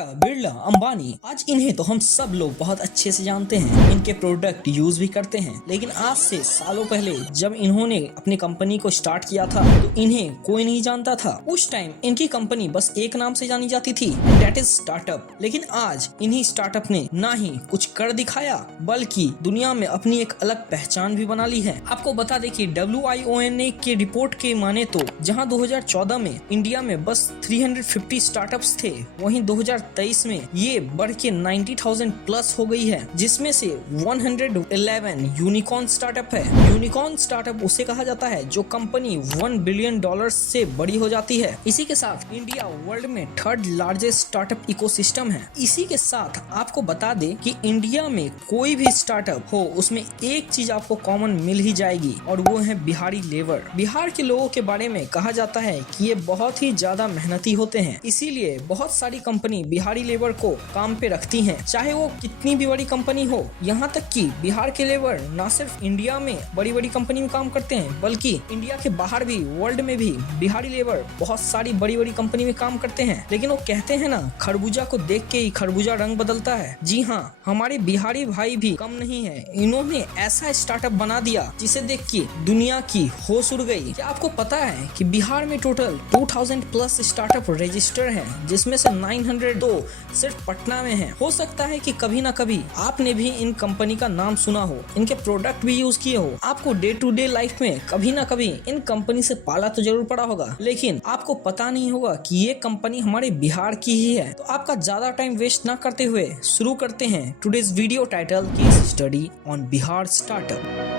टाटा, बिरला, अंबानी, आज इन्हें तो हम सब लोग बहुत अच्छे से जानते हैं, इनके प्रोडक्ट यूज भी करते हैं। लेकिन आज से सालों पहले जब इन्होंने अपनी कंपनी को स्टार्ट किया था तो इन्हें कोई नहीं जानता था। उस टाइम इनकी कंपनी बस एक नाम से जानी जाती थी, दैट इज स्टार्टअप। लेकिन आज इन्हीं स्टार्टअप ने ना ही कुछ कर दिखाया बल्कि दुनिया में अपनी एक अलग पहचान भी बना ली है। आपको बता दें कि WIONA के रिपोर्ट के माने तो जहां 2014 में इंडिया में बस 350 स्टार्टअप्स थे, वहीं 2023 में ये बढ़ के 90,000 प्लस हो गई है, जिसमें से 111 यूनिकॉर्न स्टार्टअप है। यूनिकॉर्न स्टार्टअप उसे कहा जाता है जो कंपनी $1 बिलियन से बड़ी हो जाती है। इसी के साथ इंडिया वर्ल्ड में थर्ड लार्जेस्ट स्टार्टअप इकोसिस्टम है। इसी के साथ आपको बता दें कि इंडिया में कोई भी स्टार्टअप हो उसमें एक चीज आपको कॉमन मिल ही जाएगी और वो है बिहारी लेबर। बिहार के लोगों के बारे में कहा जाता है कि ये बहुत ही ज्यादा मेहनती होते हैं, इसीलिए बहुत सारी कंपनी बिहारी लेबर को काम पे रखती हैं, चाहे वो कितनी भी बड़ी कंपनी हो। यहाँ तक कि बिहार के लेबर न सिर्फ इंडिया में बड़ी बड़ी कंपनी में काम करते हैं बल्कि इंडिया के बाहर भी, वर्ल्ड में भी बिहारी लेबर बहुत सारी बड़ी बड़ी कंपनी में काम करते हैं। लेकिन वो कहते हैं ना, खरबूजा को देख के ही खरबूजा रंग बदलता है। जी हाँ, हमारे बिहारी भाई भी कम नहीं है। इन्होंने ऐसा स्टार्टअप बना दिया जिसे देख के दुनिया की होश उड़ गई। क्या आपको पता है कि बिहार में टोटल 2000 प्लस स्टार्टअप रजिस्टर हैं, जिसमें से 902 सिर्फ पटना में है। हो सकता है कि कभी ना कभी आपने भी इन कंपनी का नाम सुना हो, इनके प्रोडक्ट भी यूज किए हो। आपको डे टू डे लाइफ में कभी ना कभी इन कंपनी से पाला तो जरूर पड़ा होगा, लेकिन आपको पता नहीं होगा कि ये कंपनी हमारे बिहार की ही है। तो आपका ज्यादा टाइम वेस्ट ना करते हुए शुरू करते हैं today's video title case study on Bihar startup.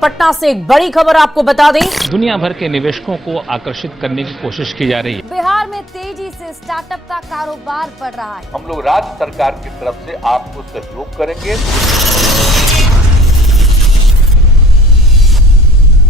Patna से एक बड़ी खबर आपको बता दें, दुनिया भर के निवेशकों को आकर्षित करने की कोशिश की जा रही है। बिहार में तेजी से स्टार्टअप का कारोबार बढ़ रहा है। हम लोग राज्य सरकार की तरफ से आपको सहयोग करेंगे।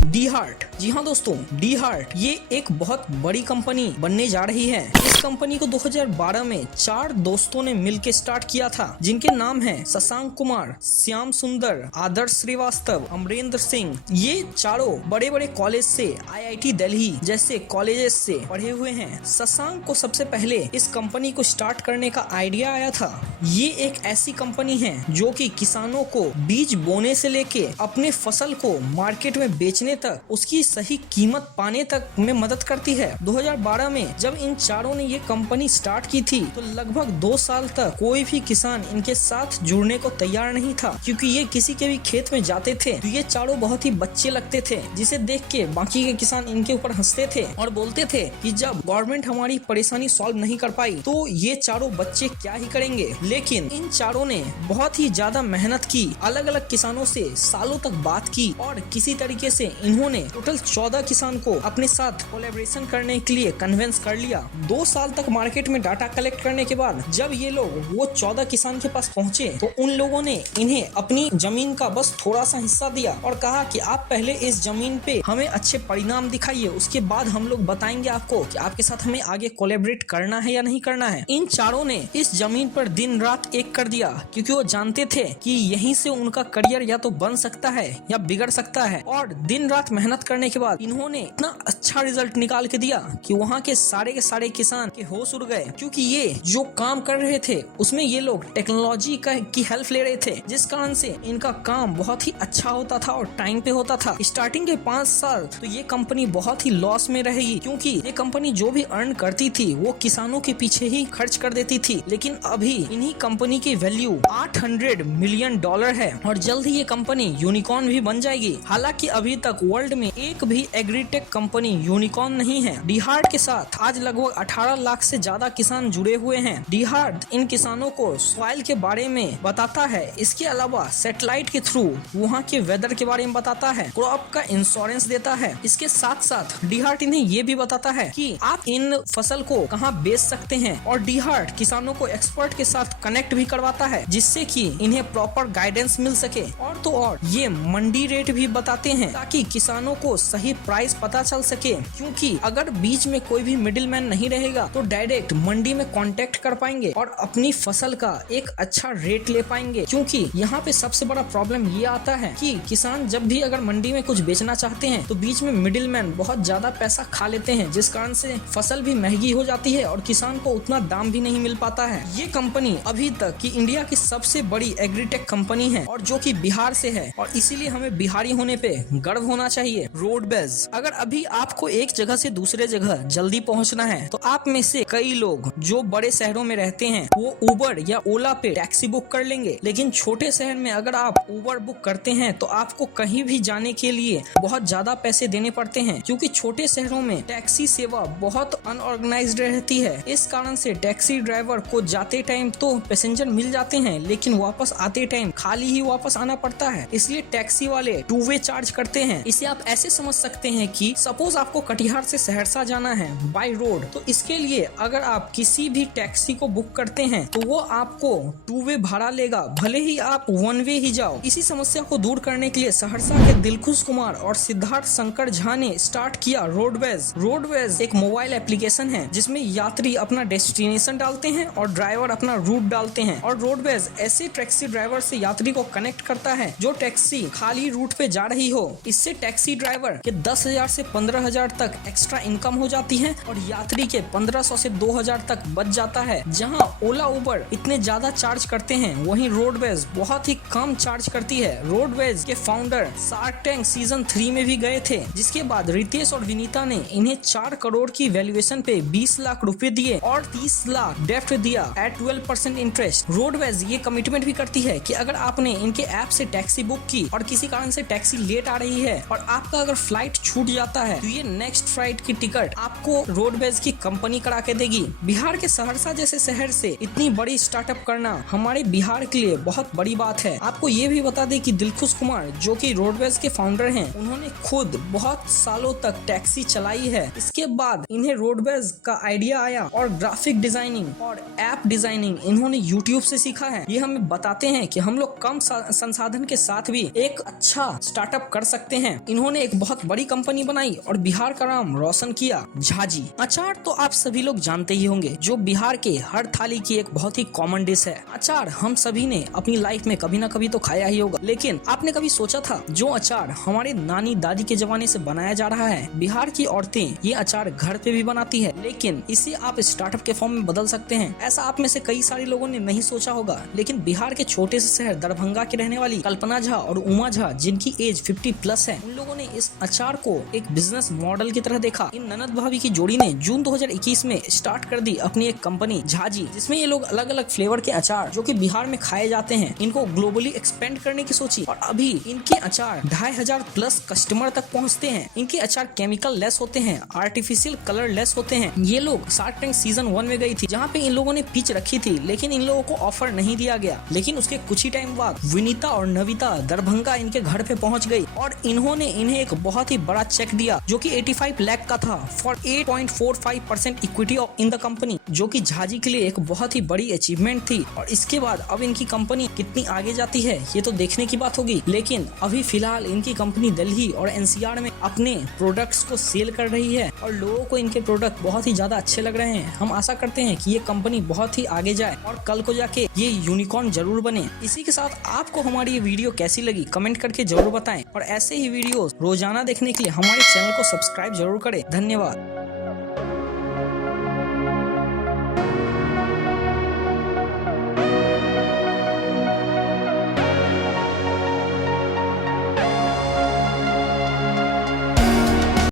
डी हार्ट, जी हाँ दोस्तों, डी हार्ट ये एक बहुत बड़ी कंपनी बनने जा रही है। इस कंपनी को 2012 में 4 दोस्तों ने मिलकर स्टार्ट किया था, जिनके नाम हैं शशांक कुमार, श्याम सुंदर, आदर्श श्रीवास्तव, अमरेंद्र सिंह। ये चारों बड़े बड़े कॉलेज से, IIT दिल्ली जैसे कॉलेजेस से पढ़े हुए हैं। शशांक को सबसे पहले इस कंपनी को स्टार्ट करने का आइडिया आया था। ये एक ऐसी कंपनी है जो कि किसानों को बीज बोने से लेके अपने फसल को मार्केट में बेचने तक, उसकी सही कीमत पाने तक में मदद करती है। 2012 में जब इन चारों ने ये कंपनी स्टार्ट की थी तो लगभग 2 साल तक कोई भी किसान इनके साथ जुड़ने को तैयार नहीं था, क्योंकि ये किसी के भी खेत में जाते थे तो ये चारों बहुत ही बच्चे लगते थे, जिसे देख के बाकी के किसान इनके ऊपर हंसते थे और बोलते थे कि जब गवर्नमेंट हमारी परेशानी सॉल्व नहीं कर पाई तो ये चारों बच्चे क्या ही करेंगे। लेकिन इन चारों ने बहुत ही ज्यादा मेहनत की, अलग अलग किसानों से सालों तक बात की और किसी तरीके से इन्होंने टोटल 14 किसान को अपने साथ कोलैबोरेशन करने के लिए कन्विंस कर लिया। 2 साल तक मार्केट में डाटा कलेक्ट करने के बाद जब ये लोग वो 14 किसान के पास पहुंचे तो उन लोगों ने इन्हें अपनी जमीन का बस थोड़ा सा हिस्सा दिया और कहा कि आप पहले इस जमीन पे हमें अच्छे परिणाम दिखाइए, उसके बाद हम लोग बताएंगे आपको कि आपके साथ हमें आगे कोलैबोरेट करना है या नहीं करना है। इन चारों ने इस जमीन पर दिन रात एक कर दिया, क्योंकि वो जानते थे कि यहीं से उनका करियर या तो बन सकता है या बिगड़ सकता है। और दिन रात मेहनत करने के बाद इन्होंने इतना अच्छा रिजल्ट निकाल के दिया कि वहाँ के सारे किसान के होश उड़ गए, क्योंकि ये जो काम कर रहे थे उसमें ये लोग टेक्नोलॉजी की हेल्प ले रहे थे, जिस कारण से इनका काम बहुत ही अच्छा होता था और टाइम पे होता था। स्टार्टिंग के 5 साल तो ये कंपनी बहुत ही लॉस में रहेगी, क्योंकि ये कंपनी जो भी अर्न करती थी वो किसानों के पीछे ही खर्च कर देती थी। लेकिन अभी इन्हीं कंपनी की वैल्यू $800 मिलियन है और जल्द ही ये कंपनी यूनिकॉर्न भी बन जाएगी। हालांकि अभी तक वर्ल्ड में एक भी एग्रीटेक कंपनी यूनिकॉर्न नहीं है। डी हार्ट के साथ आज लगभग 18 लाख से ज्यादा किसान जुड़े हुए हैं। डी हार्ट इन किसानों को सॉइल के बारे में बताता है, इसके अलावा सैटेलाइट के थ्रू वहाँ के वेदर के बारे में बताता है, क्रॉप का इंश्योरेंस देता है। इसके साथ साथ डी हार्ट इन्हें ये भी बताता है कि आप इन फसल को कहाँ बेच सकते हैं, और डी हार्ट किसानों को एक्सपर्ट के साथ कनेक्ट भी करवाता है, जिससे कि इन्हें प्रॉपर गाइडेंस मिल सके। और तो और ये मंडी रेट भी बताते हैं ताकि किसानों को सही प्राइस पता चल सके, क्योंकि अगर बीच में कोई भी मिडिल मैन नहीं रहेगा तो डायरेक्ट मंडी में कांटेक्ट कर पाएंगे और अपनी फसल का एक अच्छा रेट ले पाएंगे। क्योंकि यहाँ पे सबसे बड़ा प्रॉब्लम ये आता है कि किसान जब भी अगर मंडी में कुछ बेचना चाहते हैं तो बीच में मिडिल मैन बहुत ज्यादा पैसा खा लेते हैं, जिस कारण से फसल भी महंगी हो जाती है और किसान को उतना दाम भी नहीं मिल पाता है। ये कंपनी अभी तक की इंडिया की सबसे बड़ी एग्रीटेक कंपनी है और जो कि बिहार से है, और इसीलिए हमें बिहारी होने पे गर्व होना चाहिए। रोडबेज, अगर अभी आपको एक जगह से दूसरे जगह जल्दी पहुंचना है तो आप में से कई लोग जो बड़े शहरों में रहते हैं वो उबर या ओला पे टैक्सी बुक कर लेंगे, लेकिन छोटे शहर में अगर आप उबर बुक करते हैं तो आपको कहीं भी जाने के लिए बहुत ज्यादा पैसे देने पड़ते हैं, क्योंकि छोटे शहरों में टैक्सी सेवा बहुत अनऑर्गेनाइज्ड रहती है। इस कारण से टैक्सी ड्राइवर को जाते टाइम तो पैसेंजर मिल जाते हैं, लेकिन वापस आते टाइम खाली ही वापस आना पड़ता है। इसलिए टैक्सी वाले टू वे चार्ज करते हैं। इसे आप ऐसे समझ सकते हैं कि सपोज आपको कटिहार से सहरसा जाना है बाय रोड, तो इसके लिए अगर आप किसी भी टैक्सी को बुक करते हैं तो वो आपको टू वे भाड़ा लेगा, भले ही आप वन वे ही जाओ। इसी समस्या को दूर करने के लिए सहरसा के दिलखुश कुमार और सिद्धार्थ शंकर झा ने स्टार्ट किया रोडवेज। रोडवेज एक मोबाइल एप्लीकेशन है जिसमें यात्री अपना डेस्टिनेशन डालते हैं और ड्राइवर अपना रूट डालते हैं, और रोडवेज ऐसे टैक्सी ड्राइवर से यात्री को कनेक्ट करता है जो टैक्सी खाली रूट पे जा रही हो। इससे टैक्सी ड्राइवर के 10,000 से 15,000 तक एक्स्ट्रा इनकम हो जाती है और यात्री के 1500 से 2,000 तक बच जाता है। जहां ओला उबर इतने ज्यादा चार्ज करते हैं, वहीं रोडवेज बहुत ही कम चार्ज करती है। रोडवेज के फाउंडर शार्क टैंक सीजन 3 में भी गए थे, जिसके बाद रितेश और विनीता ने इन्हें 4 करोड़ की वैल्यूएशन पे 20 लाख रुपए दिए और 30 लाख डेप्ट दिया एट 12% इंटरेस्ट। रोडवेज ये कमिटमेंट भी करती है कि अगर आपने इनके ऐप से टैक्सी बुक की और किसी कारण से टैक्सी लेट आ रही है और आपका अगर फ्लाइट छूट जाता है तो ये नेक्स्ट फ्लाइट की टिकट आपको रोडवेज की कंपनी करा के देगी। बिहार के सहरसा जैसे शहर से इतनी बड़ी स्टार्टअप करना हमारे बिहार के लिए बहुत बड़ी बात है। आपको ये भी बता दें कि दिलखुश कुमार जो कि रोडवेज के फाउंडर हैं, उन्होंने खुद बहुत सालों तक टैक्सी चलाई है। इसके बाद इन्हें रोडवेज का आइडिया आया और ग्राफिक डिजाइनिंग और ऐप डिजाइनिंग इन्होंने यूट्यूब से सीखा है। ये हमें बताते हैं कि हम लोग कम संसाधन के साथ भी एक अच्छा स्टार्टअप कर सकते हैं। इन्होंने एक बहुत बड़ी कंपनी बनाई और बिहार का नाम रोशन किया। झाजी अचार तो आप सभी लोग जानते ही होंगे, जो बिहार के हर थाली की एक बहुत ही कॉमन डिश है। अचार हम सभी ने अपनी लाइफ में कभी ना कभी तो खाया ही होगा, लेकिन आपने कभी सोचा था जो अचार हमारे नानी दादी के जमाने से बनाया जा रहा है, बिहार की औरतें ये अचार घर पे भी बनाती है, लेकिन इसे आप स्टार्टअप के फॉर्म में बदल सकते हैं। ऐसा आप में से कई सारे लोगों ने नहीं सोचा होगा, लेकिन बिहार के छोटे से शहर दरभंगा की रहने वाली कल्पना झा और उमा झा, जिनकी एज 50+ है, उन लोगों ने इस अचार को एक बिजनेस मॉडल की तरह देखा। इन ननद भाभी की जोड़ी ने जून 2021 में स्टार्ट कर दी अपनी एक कंपनी झाजी, जिसमें ये लोग अलग अलग फ्लेवर के अचार जो कि बिहार में खाए जाते हैं, इनको ग्लोबली एक्सपेंड करने की सोची और अभी इनके अचार 2500+ कस्टमर तक पहुंचते हैं। इनके अचार केमिकल लेस होते हैं, आर्टिफिशियल कलर लेस होते हैं। ये लोग शार्क टैंक सीजन 1 में गई थी, जहाँ पे इन लोगों ने पिच रखी थी, लेकिन इन लोगों को ऑफर नहीं दिया गया। लेकिन उसके कुछ ही टाइम बाद विनीता और नविता दरभंगा इनके घर पे पहुंच गई और इन्होंने इन्हें एक बहुत ही बड़ा चेक दिया जो कि 85 लाख का था for 8.45% equity in the company, जो कि झाजी के लिए एक बहुत ही बड़ी अचीवमेंट थी। और इसके बाद अब इनकी कंपनी कितनी आगे जाती है ये तो देखने की बात होगी, लेकिन अभी फिलहाल इनकी कंपनी दिल्ली और NCR में अपने प्रोडक्ट्स को सेल कर रही है और लोगों को इनके प्रोडक्ट बहुत ही ज्यादा अच्छे लग रहे हैं। हम आशा करते हैं कि ये कंपनी बहुत ही आगे जाए और कल को जाके ये यूनिकॉर्न जरूर बने। इसी के साथ आपको हमारी ये वीडियो कैसी लगी कमेंट करके जरूर बताएं और ऐसे ही वीडियोस रोजाना देखने के लिए हमारे चैनल को सब्सक्राइब जरूर करें। धन्यवाद।